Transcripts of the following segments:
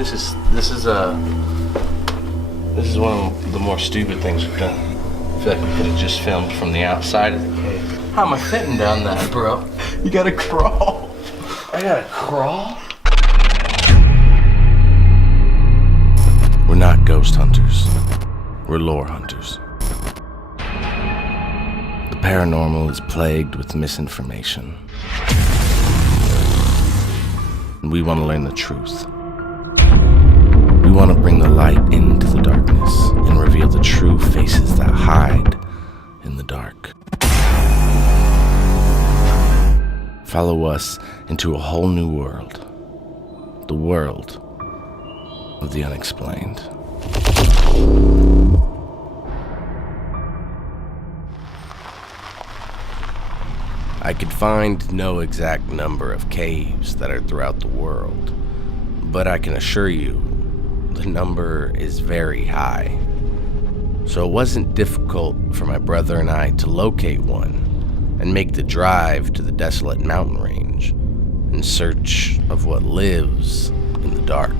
This is one of the more stupid things we've done. I feel like we could have just filmed from the outside of the cave. How am I fitting down that, bro? You gotta crawl. I gotta crawl? We're not ghost hunters. We're lore hunters. The paranormal is plagued with misinformation. And we want to learn the truth. We want to bring the light into the darkness and reveal the true faces that hide in the dark. Follow us into a whole new world. The world of the unexplained. I could find no exact number of caves that are throughout the world, but I can assure you the number is very high. So it wasn't difficult for my brother and I to locate one and make the drive to the desolate mountain range in search of what lives in the dark.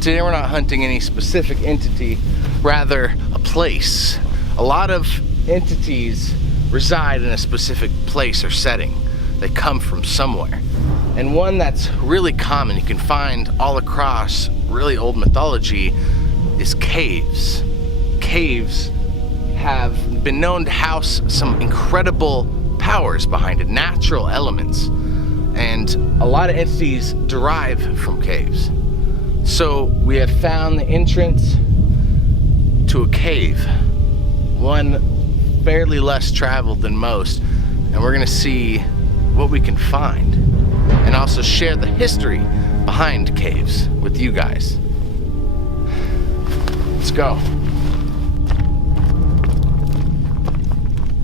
Today we're not hunting any specific entity, rather a place. A lot of entities reside in a specific place or setting. They come from somewhere. And one that's really common, you can find all across really old mythology, is caves. Caves have been known to house some incredible powers behind it, natural elements. And a lot of entities derive from caves. So we have found the entrance to a cave, one fairly less traveled than most, and we're gonna see what we can find and also share the history behind caves with you guys. Let's go.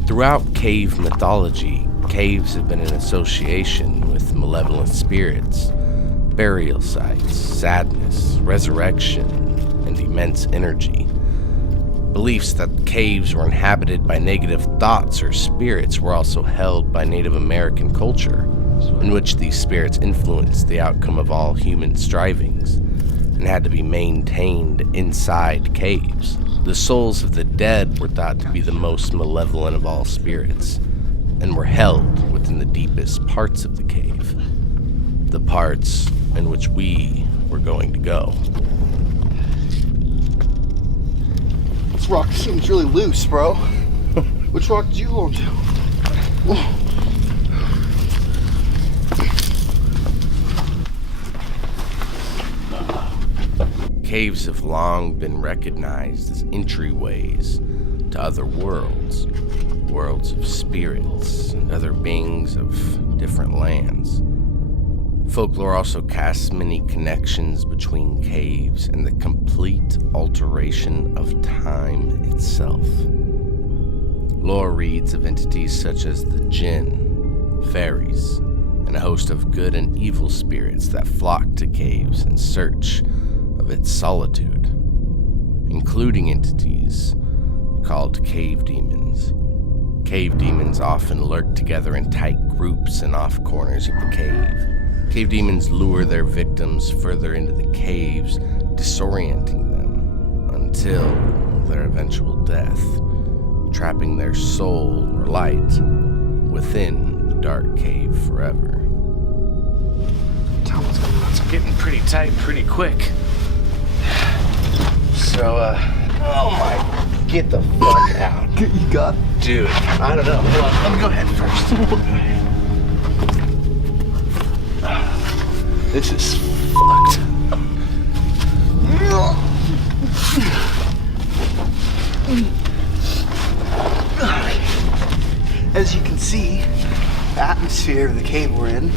Throughout cave mythology, caves have been in association with malevolent spirits, burial sites, sadness, resurrection, and immense energy. Beliefs that caves were inhabited by negative thoughts or spirits were also held by Native American culture, in which these spirits influenced the outcome of all human strivings and had to be maintained inside caves. The souls of the dead were thought to be the most malevolent of all spirits and were held within the deepest parts of the cave, the parts in which we were going to go. This rock seems really loose, bro. Which rock did you hold to? Caves have long been recognized as entryways to other worlds, worlds of spirits and other beings of different lands. Folklore also casts many connections between caves and the complete alteration of time itself. Lore reads of entities such as the jinn, fairies, and a host of good and evil spirits that flock to caves in search of its solitude, including entities called cave demons. Cave demons often lurk together in tight groups in off corners of the cave. Cave demons lure their victims further into the caves, disorienting them until their eventual death, trapping their soul or light within the dark cave forever. Tell what's going on. It's getting pretty tight pretty quick. So, oh my, get the fuck out. You got it. Dude, I don't know. Hold on, let me go ahead first. This is fucked. As you can see, the atmosphere of the cave we're in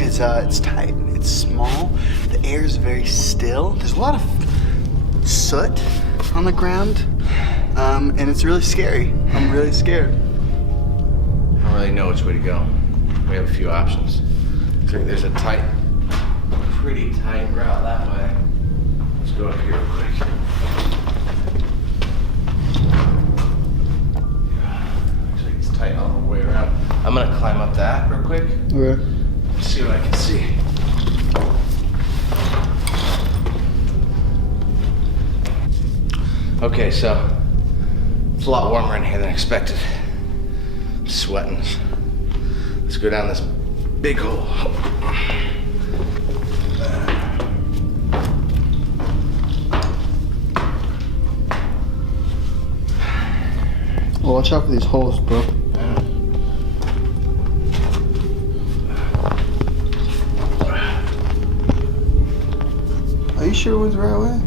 is it's tight. It's small. The air is very still. There's a lot of soot on the ground, and it's really scary. I'm really scared. I don't really know which way to go. We have a few options. There's a pretty tight route that way. Let's go up here real quick. Looks like it's tight all the way around. I'm gonna climb up that real quick. Okay. See what I can see. Okay, so it's a lot warmer in here than expected. I'm sweating. Let's go down this big hole. Well, watch out for these holes, bro. Are you sure we're the right way?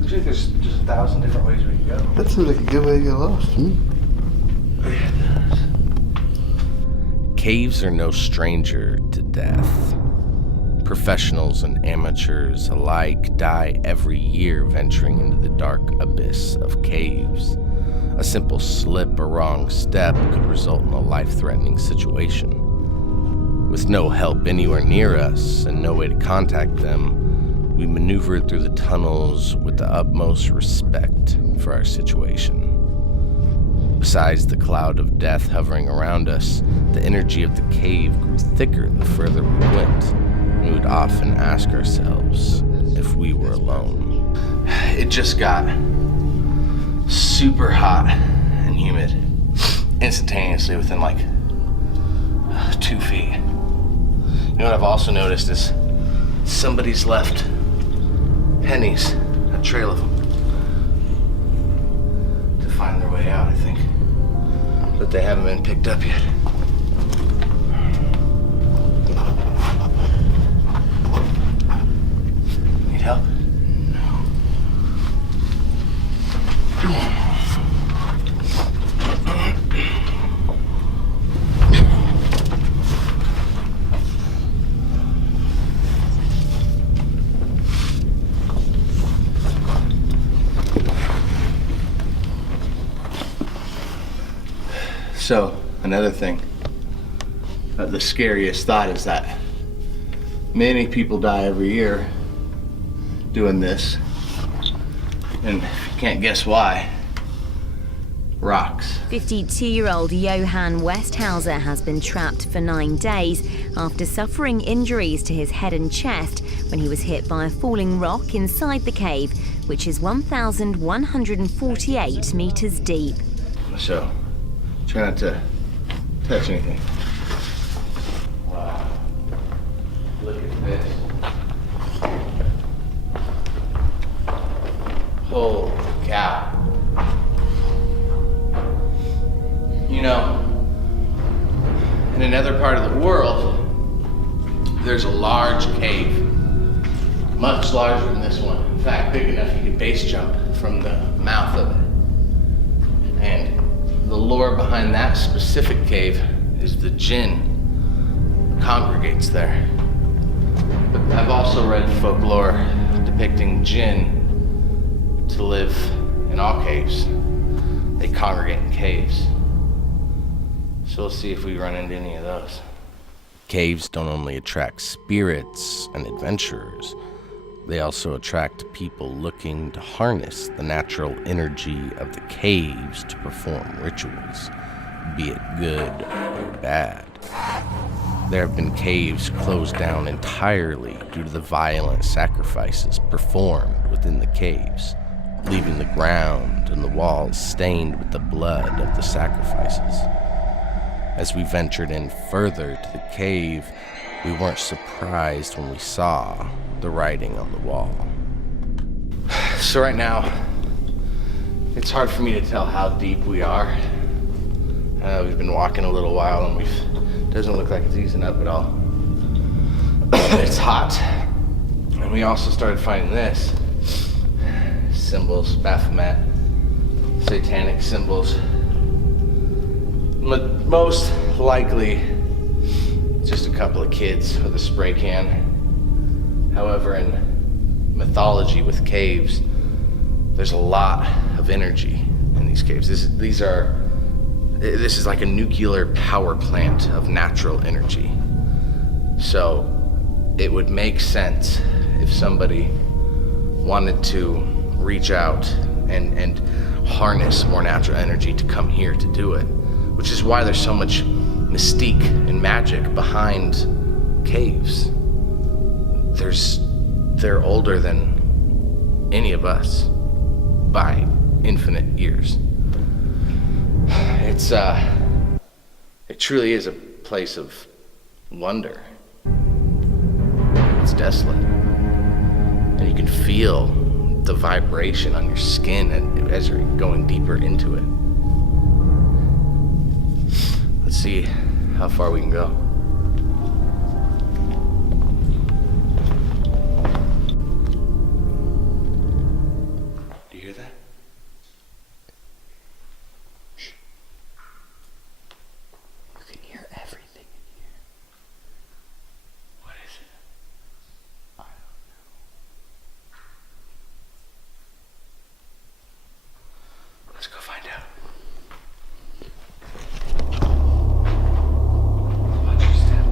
Looks like there's just 1,000 different ways we can go. That seems like a good way to get lost to me. Caves are no stranger to death. Professionals and amateurs alike die every year venturing into the dark abyss of caves. A simple slip or wrong step could result in a life-threatening situation. With no help anywhere near us and no way to contact them, we maneuvered through the tunnels with the utmost respect for our situation. Besides the cloud of death hovering around us, the energy of the cave grew thicker the further we went, and we would often ask ourselves if we were alone. It just got super hot and humid instantaneously within like 2 feet. You know what I've also noticed is somebody's left pennies, a trail of them, to find their way out, I think. But they haven't been picked up yet. Need help? So, another thing, the scariest thought is that many people die every year doing this, and if you can't guess why, rocks. 52-year-old Johan Westhauser has been trapped for 9 days after suffering injuries to his head and chest when he was hit by a falling rock inside the cave, which is 1,148 meters deep. So, try not to touch anything. Wow. Look at this. Holy cow. You know, in another part of the world, there's a large cave, much larger than this one. In fact, big enough you could base jump from the mouth of it. And the lore behind that specific cave is the jinn congregates there. But I've also read folklore depicting jinn to live in all caves. They congregate in caves. So we'll see if we run into any of those. Caves don't only attract spirits and adventurers, they also attract people looking to harness the natural energy of the caves to perform rituals, be it good or bad. There have been caves closed down entirely due to the violent sacrifices performed within the caves, leaving the ground and the walls stained with the blood of the sacrifices. As we ventured in further to the cave, we weren't surprised when we saw the writing on the wall. So right now, it's hard for me to tell how deep we are. We've been walking a little while and doesn't look like it's easing up at all. It's hot. And we also started finding this. Symbols, Baphomet, satanic symbols. Most likely just a couple of kids with a spray can. However, in mythology with caves, there's a lot of energy in these caves. This is like a nuclear power plant of natural energy. So it would make sense if somebody wanted to reach out and harness more natural energy to come here to do it. which is why there's so much mystique and magic behind caves. They're older than any of us by infinite years. It truly is a place of wonder. It's desolate. And you can feel the vibration on your skin as you're going deeper into it. Let's see how far we can go. Do you hear that? Shh. You can hear everything in here. What is it? I don't know. Let's go find out. Watch your step.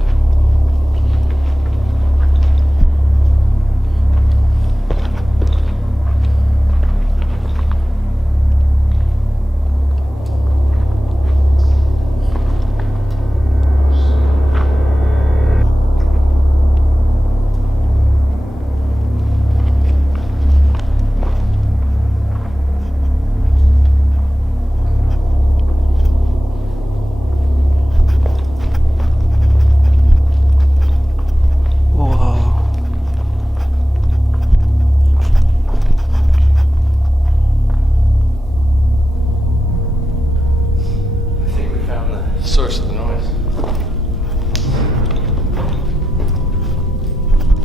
Source of the noise.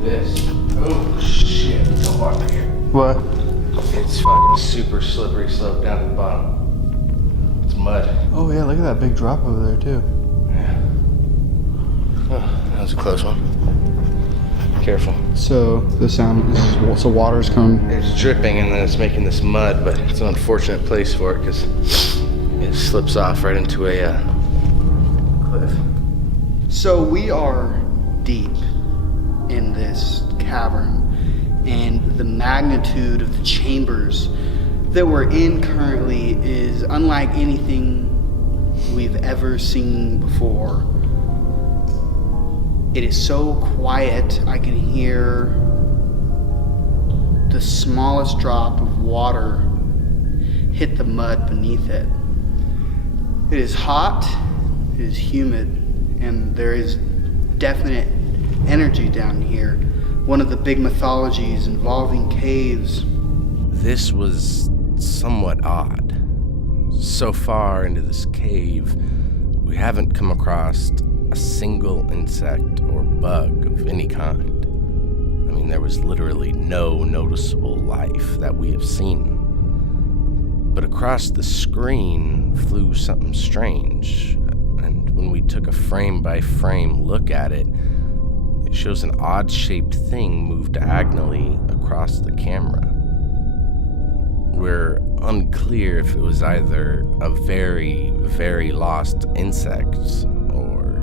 This. Oh shit, don't walk through here. What? It's fucking super slippery slope down to the bottom. It's mud. Oh yeah, look at that big drop over there too. Yeah. Oh, that was a close one. Careful. So the sound is, so water's coming. It's dripping and then it's making this mud, but it's an unfortunate place for it because it slips off right into a cliff. So we are deep in this cavern, and the magnitude of the chambers that we're in currently is unlike anything we've ever seen before. It is so quiet, I can hear the smallest drop of water hit the mud beneath it. It is hot, it is humid, and there is definite energy down here. One of the big mythologies involving caves. This was somewhat odd. So far into this cave, we haven't come across a single insect or bug of any kind. I mean, there was literally no noticeable life that we have seen. But across the screen flew something strange, and when we took a frame-by-frame look at it, it shows an odd-shaped thing move diagonally across the camera. We're unclear if it was either a very, very lost insect or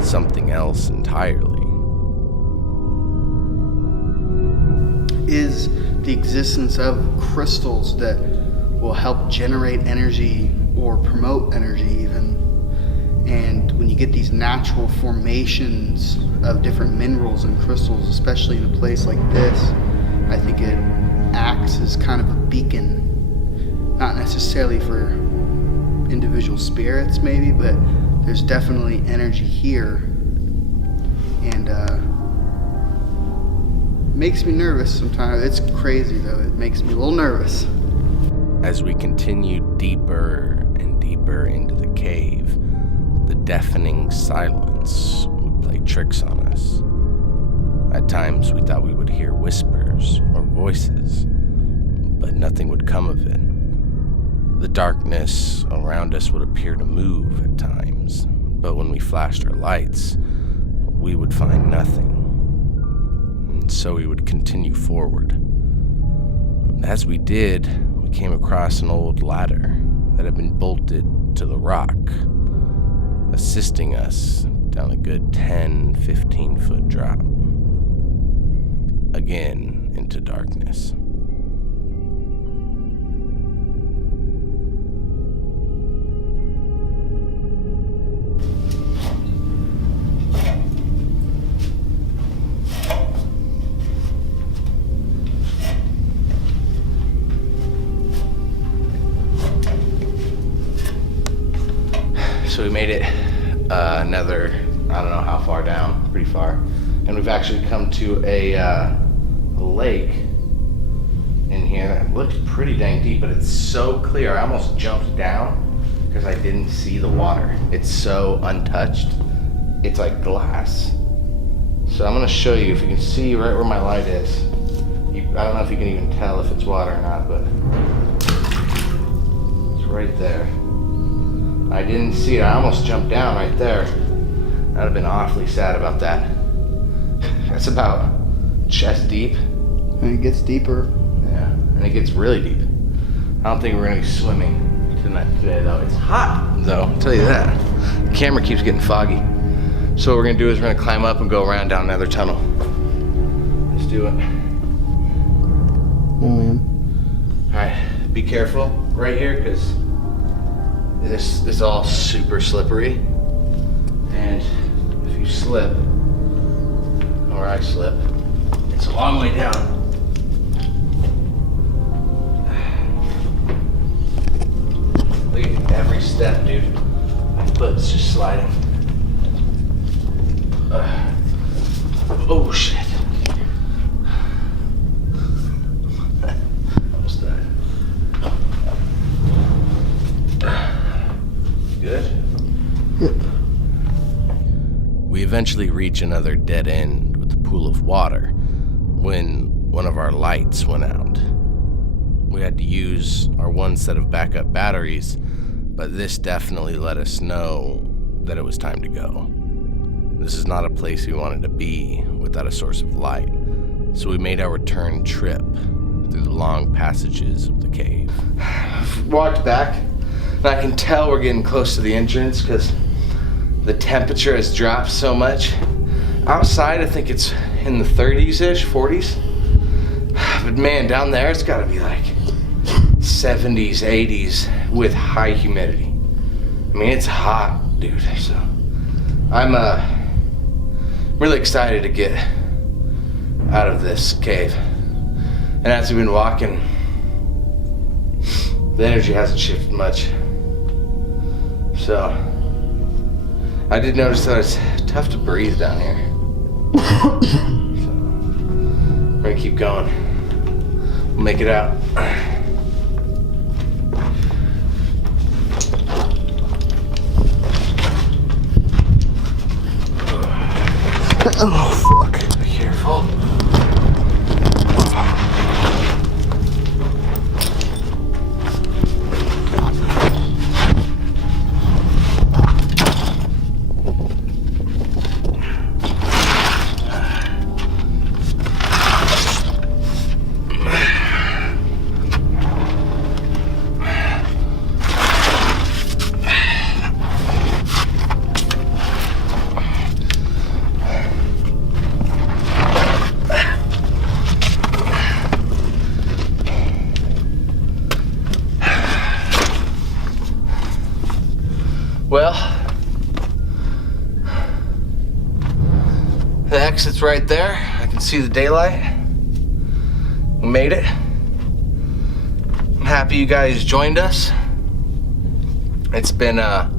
something else entirely. Is the existence of crystals that will help generate energy or promote energy even. And when you get these natural formations of different minerals and crystals, especially in a place like this, I think it acts as kind of a beacon. Not necessarily for individual spirits maybe, but there's definitely energy here. And makes me nervous sometimes. It's crazy though, it makes me a little nervous. As we continued deeper and deeper into the cave, the deafening silence would play tricks on us. At times we thought we would hear whispers or voices, but nothing would come of it. The darkness around us would appear to move at times, but when we flashed our lights, we would find nothing. And so we would continue forward. As we did, we came across an old ladder that had been bolted to the rock, assisting us down a good 10-15 foot drop, again into darkness. So we made it another, I don't know how far down, pretty far. And we've actually come to a lake in here that looks pretty dang deep, but it's so clear. I almost jumped down because I didn't see the water. It's so untouched. It's like glass. So I'm gonna show you, if you can see right where my light is. I don't know if you can even tell if it's water or not, but it's right there. I didn't see it. I almost jumped down right there. I'd have been awfully sad about that. That's about chest deep. And it gets deeper. Yeah, and it gets really deep. I don't think we're gonna be swimming today though. It's hot though, I'll tell you that. The camera keeps getting foggy. So what we're gonna do is we're gonna climb up and go around down another tunnel. Let's do it. Oh man. All right, be careful right here, because this is all super slippery. And if you slip, or I slip, it's a long way down. Look at every step, dude. My foot's just sliding. Oh shit. Almost died. Good? Yep. We eventually reach another dead end with a pool of water when one of our lights went out. We had to use our one set of backup batteries, but this definitely let us know that it was time to go. This is not a place we wanted to be without a source of light, so we made our return trip through the long passages of the cave. Walked back, and I can tell we're getting close to the entrance because the temperature has dropped so much. Outside, I think it's in the 30s-ish, 40s. But man, down there, it's gotta be like 70s, 80s with high humidity. I mean, it's hot, dude, so I'm really excited to get out of this cave. And as we've been walking, the energy hasn't shifted much. So I did notice that it's tough to breathe down here. So we're gonna keep going. We'll make it out. Oh, fuck. Be careful. Well, the exit's right there. I can see the daylight. We made it. I'm happy you guys joined us. It's been a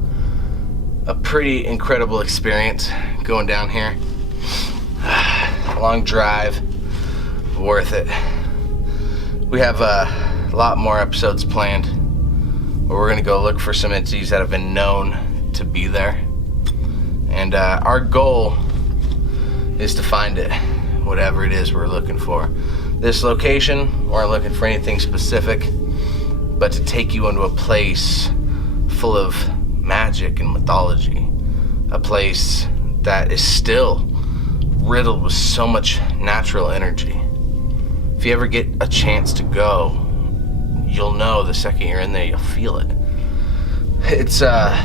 pretty incredible experience going down here. Long drive, worth it. We have a lot more episodes planned where we're gonna go look for some entities that have been known to be there. And our goal is to find it, whatever it is we're looking for. This location, we're not looking for anything specific, but to take you into a place full of magic and mythology. A place that is still riddled with so much natural energy. If you ever get a chance to go, you'll know the second you're in there, you'll feel it. It's a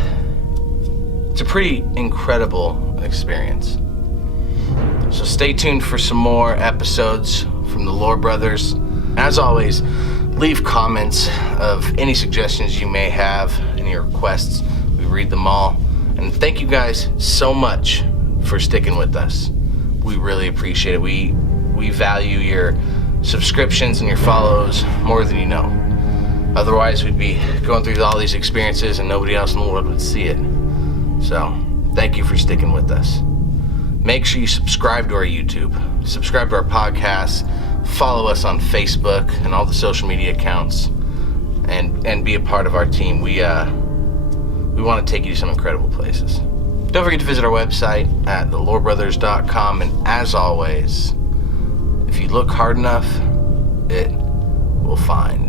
pretty incredible experience. So stay tuned for some more episodes from the Lore Brothers. As always, leave comments of any suggestions you may have, any requests. We read them all. And thank you guys so much for sticking with us. We really appreciate it. We value your subscriptions and your follows more than you know. Otherwise, we'd be going through all these experiences and nobody else in the world would see it. So, thank you for sticking with us. Make sure you subscribe to our YouTube, subscribe to our podcast, follow us on Facebook and all the social media accounts, and be a part of our team. We want to take you to some incredible places. Don't forget to visit our website at thelorебrothers.com, and as always, if you look hard enough, it will find.